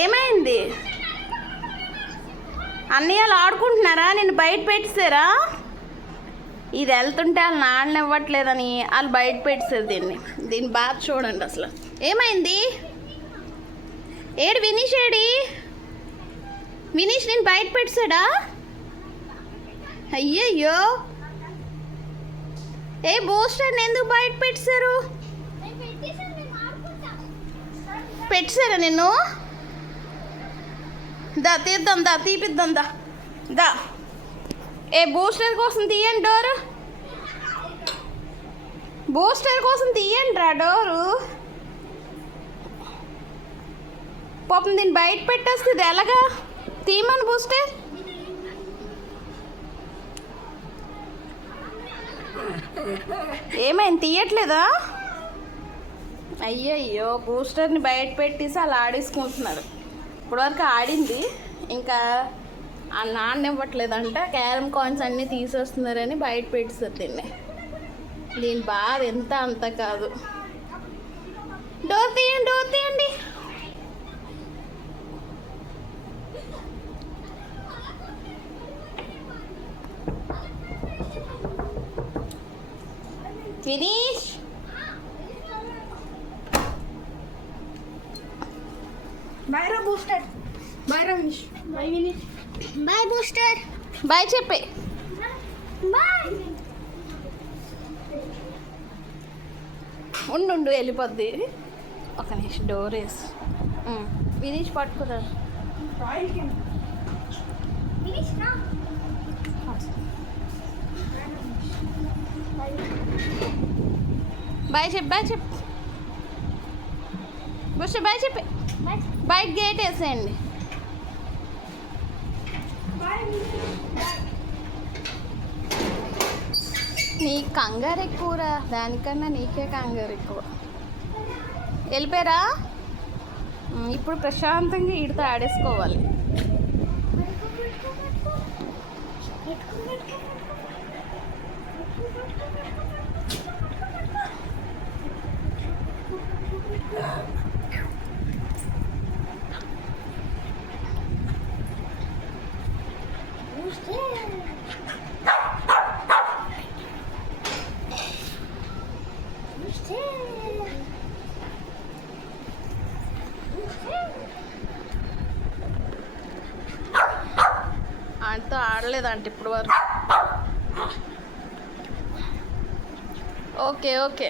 ఏమైంది? అన్నయ్యలు ఆడుకుంటున్నారా? నిన్ను బయట పెట్టేశారా? ఇది వెళ్తుంటే వాళ్ళు నాన్ననివ్వట్లేదని వాళ్ళు బయట పెట్టేశారు దీన్ని బాధ చూడండి అసలు. ఏమైంది? ఏడు వినీష్ ఏడి? వినీష్ నేను బయట పెట్టాడా? అయ్యయ్యో, ఏ బూస్టర్ ఎందుకు బయట పెట్టారు? పెట్టారా నిన్ను? దా తీద్దాం, దా తీపిద్దాం, దా దా. ఏ బూస్టర్ కోసం తీయండి డోరు. బూస్టర్ కోసం తీయండి రా డోరు. పాపం దీన్ని బయట పెట్టేస్తుంది ఎలాగా? తీయమని బూస్టర్. ఏమైంది? తీయట్లేదా? అయ్యయ్యో, బూస్టర్ని బయట పెట్టేసి అలా ఆడేసుకుంటున్నారు. ఇప్పటివరకు ఆడింది, ఇంకా ఆ నాన్న ఇవ్వట్లేదంట. క్యారమ్ కాయిన్స్ అన్నీ తీసేస్తున్నారని బయట పెట్టేస్తారు దీని బాధ ఎంత అంత కాదు. డోర్ తీయండి, డోర్ తీయండి. ఫినిష్. బాయ్ రా బూస్టర్. బాయ్ రా వినీష్. బాయ్ వినీష్. Bye booster. బాయ్ చెప్పే. బాయ్. ఉండు వెళ్ళిపోద్ది. ఒక నిమిషం డోర్ వేసి వినీష్ పట్టుకురా. వినీష్ రా. బాయ్ చెప్పు, బాయ్ చెప్పు. బుష్ బాయ్ చెప్పి బయట గేట్ వేసేయండి. నీకు కంగారు ఎక్కువరా, దానికన్నా నీకే కంగారు ఎక్కువ. వెళ్ళిపోయారా? ఇప్పుడు ప్రశాంతంగా ఈడితో ఆడేసుకోవాలి. ఆయనతో ఆడలేదంట ఇప్పుడు వరకు. Okay okay.